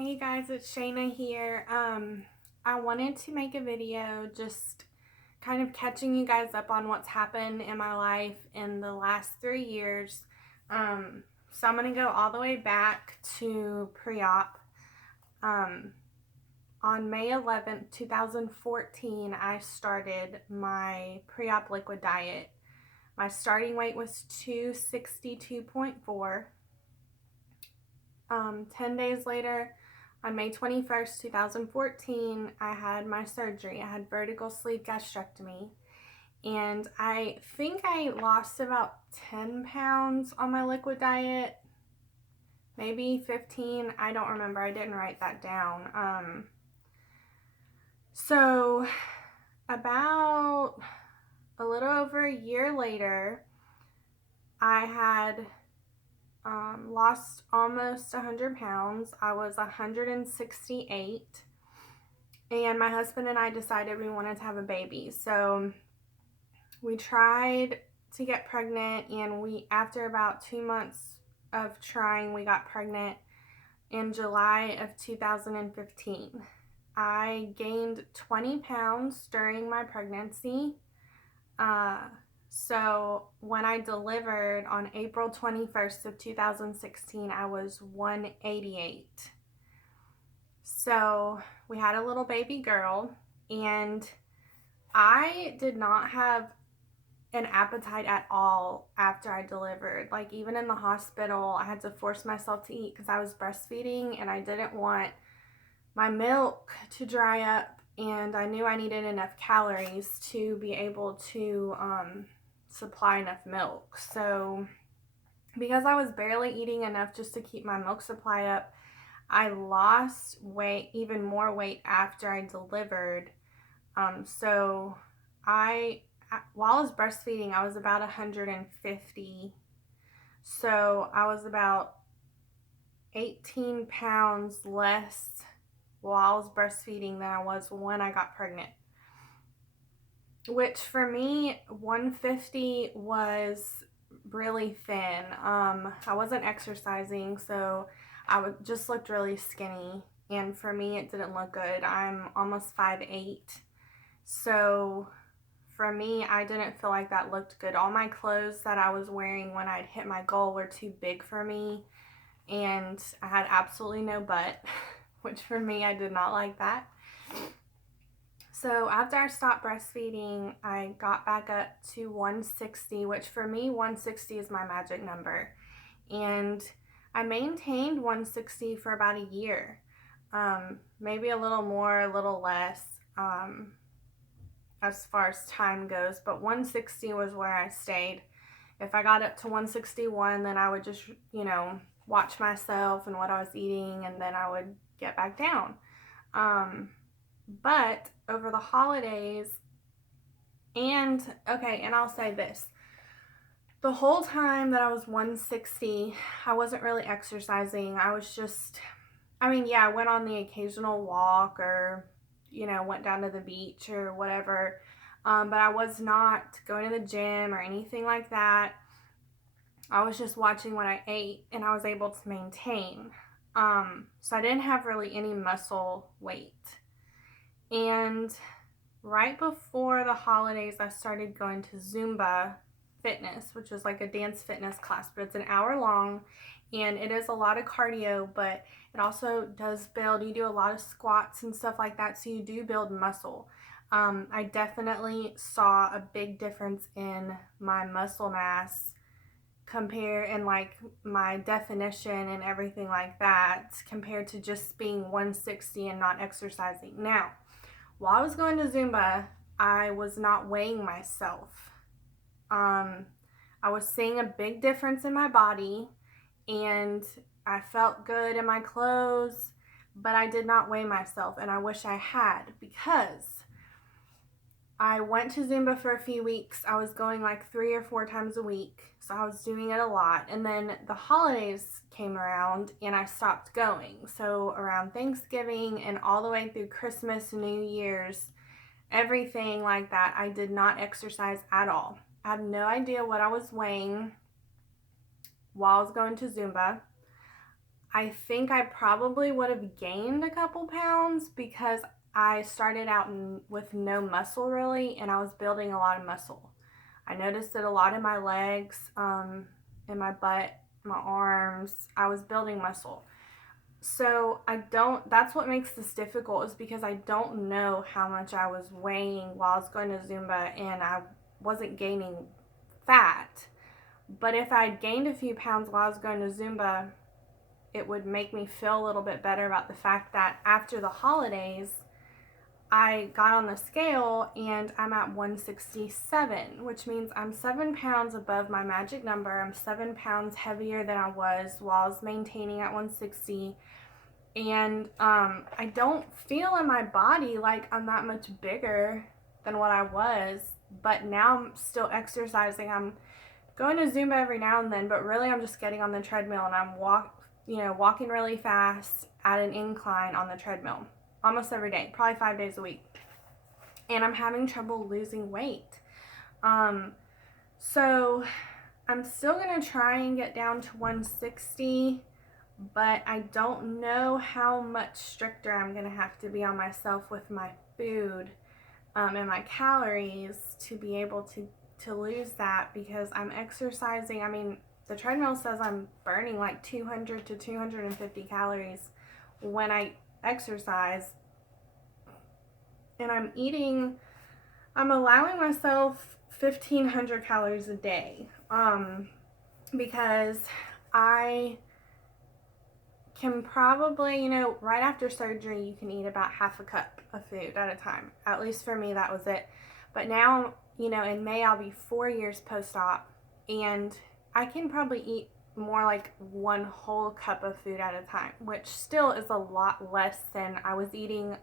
Hey guys, it's Shayna here. I wanted to make a video just kind of catching you guys up on what's happened in my life in the last 3 years. So I'm going to go all the way back to pre-op. On May 11th, 2014, I started my pre-op liquid diet. My starting weight was 262.4. 10 days later, on May 21st, 2014, I had my surgery. I had vertical sleeve gastrectomy. And I think I lost about 10 pounds on my liquid diet. Maybe 15. I don't remember. I didn't write that down. So about a little over a year later, I had lost almost 100 pounds. I was 168, and my husband and I decided we wanted to have a baby. So we tried to get pregnant, and after about 2 months of trying, we got pregnant in July of 2015. I gained 20 pounds during my pregnancy. So when I delivered on April 21st of 2016, I was 188. So we had a little baby girl, and I did not have an appetite at all after I delivered. Like, even in the hospital, I had to force myself to eat because I was breastfeeding and I didn't want my milk to dry up, and I knew I needed enough calories to be able to supply enough milk. So because I was barely eating enough just to keep my milk supply up, I lost weight, even more weight after I delivered. So while I was breastfeeding, I was about 150. So I was about 18 pounds less while I was breastfeeding than I was when I got pregnant. Which for me, 150 was really thin. I wasn't exercising, so I just looked really skinny. And for me, it didn't look good. I'm almost 5'8". So for me, I didn't feel like that looked good. All my clothes that I was wearing when I'd hit my goal were too big for me. And I had absolutely no butt, which for me, I did not like that. So after I stopped breastfeeding, I got back up to 160, which for me, 160 is my magic number. And I maintained 160 for about a year. Maybe a little more, a little less, as far as time goes, but 160 was where I stayed. If I got up to 161, then I would just, watch myself and what I was eating, and then I would get back down. But over the holidays, and I'll say this. The whole time that I was 160, I wasn't really exercising. I was just, I went on the occasional walk, or, went down to the beach or whatever. But I was not going to the gym or anything like that. I was just watching what I ate, and I was able to maintain. So I didn't have really any muscle weight. And right before the holidays, I started going to Zumba fitness, which is like a dance fitness class, but it's an hour long, and it is a lot of cardio, but it also does build, you do a lot of squats and stuff like that, so you do build muscle. I definitely saw a big difference in my muscle mass and like my definition and everything like that, compared to just being 160 and not exercising. Now, while I was going to Zumba, I was not weighing myself. I was seeing a big difference in my body, and I felt good in my clothes, but I did not weigh myself, and I wish I had, because I went to Zumba for a few weeks. I was going like 3 or 4 times a week, so I was doing it a lot. And then the holidays came around and I stopped going. So around Thanksgiving and all the way through Christmas, New Year's, everything like that, I did not exercise at all. I have no idea what I was weighing while I was going to Zumba. I think I probably would have gained a couple pounds because I started out with no muscle really, and I was building a lot of muscle. I noticed it a lot in my legs, in my butt, my arms. I was building muscle. So that's what makes this difficult, is because I don't know how much I was weighing while I was going to Zumba, and I wasn't gaining fat. But if I'd gained a few pounds while I was going to Zumba, it would make me feel a little bit better about the fact that after the holidays, I got on the scale and I'm at 167, which means I'm 7 pounds above my magic number. I'm 7 pounds heavier than I was while I was maintaining at 160. And I don't feel in my body like I'm that much bigger than what I was, but now I'm still exercising. I'm going to Zumba every now and then, but really I'm just getting on the treadmill and I'm walking really fast at an incline on the treadmill almost every day, probably 5 days a week. And I'm having trouble losing weight. So I'm still going to try and get down to 160, but I don't know how much stricter I'm going to have to be on myself with my food and my calories to be able to lose that, because I'm exercising. I mean, the treadmill says I'm burning like 200 to 250 calories when I exercise, and I'm allowing myself 1,500 calories a day, because I can probably, right after surgery, you can eat about half a cup of food at a time. At least for me, that was it. But now, in May, I'll be 4 years post-op, and I can probably eat more like 1 whole cup of food at a time, which still is a lot less than I was eating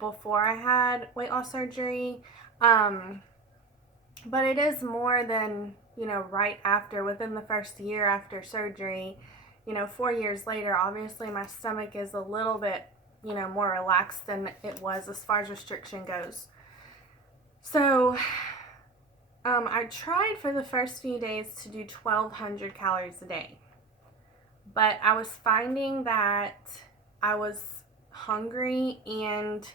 before I had weight loss surgery. But it is more than, right after, within the first year after surgery. 4 years later, obviously my stomach is a little bit, more relaxed than it was as far as restriction goes. So I tried for the first few days to do 1,200 calories a day, but I was finding that I was hungry, and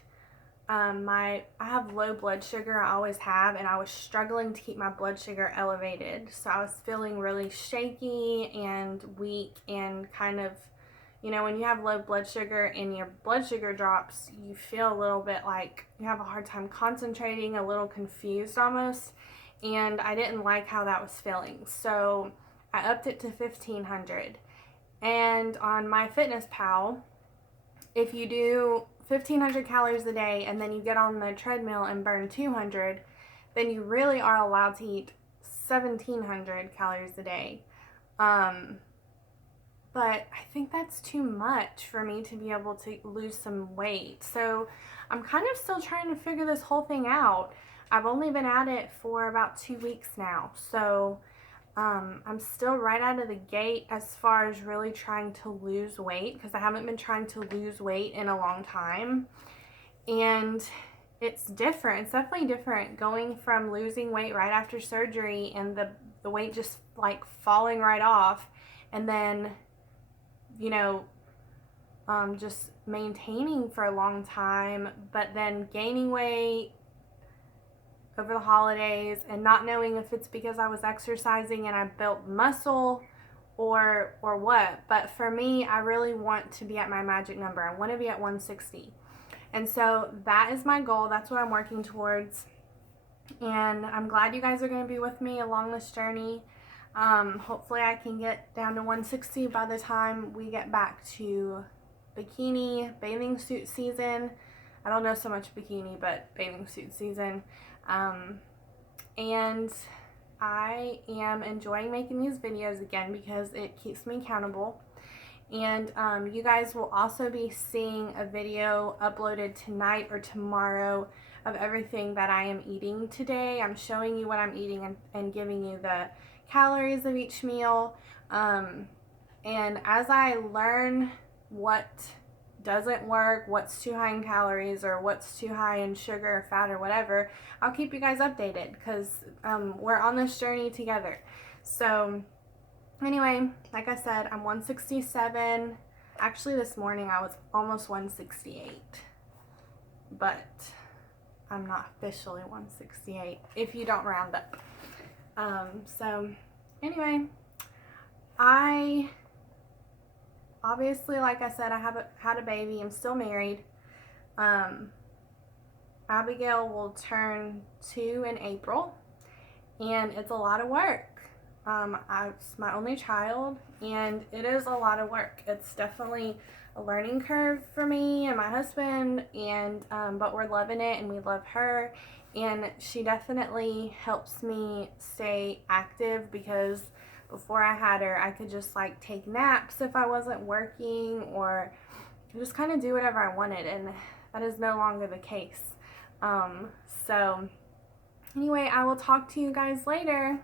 I have low blood sugar. I always have, and I was struggling to keep my blood sugar elevated. So I was feeling really shaky and weak, and kind of, when you have low blood sugar and your blood sugar drops, you feel a little bit like you have a hard time concentrating, a little confused almost. And I didn't like how that was feeling. So I upped it to 1,500. And on MyFitnessPal, if you do 1,500 calories a day and then you get on the treadmill and burn 200, then you really are allowed to eat 1,700 calories a day. But I think that's too much for me to be able to lose some weight. So I'm kind of still trying to figure this whole thing out. I've only been at it for about 2 weeks now. So I'm still right out of the gate as far as really trying to lose weight, because I haven't been trying to lose weight in a long time. And it's different. It's definitely different going from losing weight right after surgery and the weight just like falling right off, and then, just maintaining for a long time, but then gaining weight over the holidays and not knowing if it's because I was exercising and I built muscle or what. But for me, I really want to be at my magic number. I want to be at 160. And so that is my goal. That's what I'm working towards. And I'm glad you guys are going to be with me along this journey. Hopefully I can get down to 160 by the time we get back to bikini, bathing suit season. I don't know so much bikini, but bathing suit season. And I am enjoying making these videos again because it keeps me accountable. And you guys will also be seeing a video uploaded tonight or tomorrow of everything that I am eating today. I'm showing you what I'm eating and giving you the calories of each meal. And as I learn what doesn't work, what's too high in calories or what's too high in sugar or fat or whatever, I'll keep you guys updated, because we're on this journey together. So Anyway, like I said, I'm 167. Actually, this morning I was almost 168, but I'm not officially 168 if you don't round up. So anyway, I obviously, like I said, I haven't had a baby. I'm still married. Abigail will turn 2 in April, and it's a lot of work. It's my only child, and it is a lot of work. It's definitely a learning curve for me and my husband, and but we're loving it, and we love her, and she definitely helps me stay active, because before I had her, I could just like take naps if I wasn't working, or just kind of do whatever I wanted, and that is no longer the case. So anyway, I will talk to you guys later.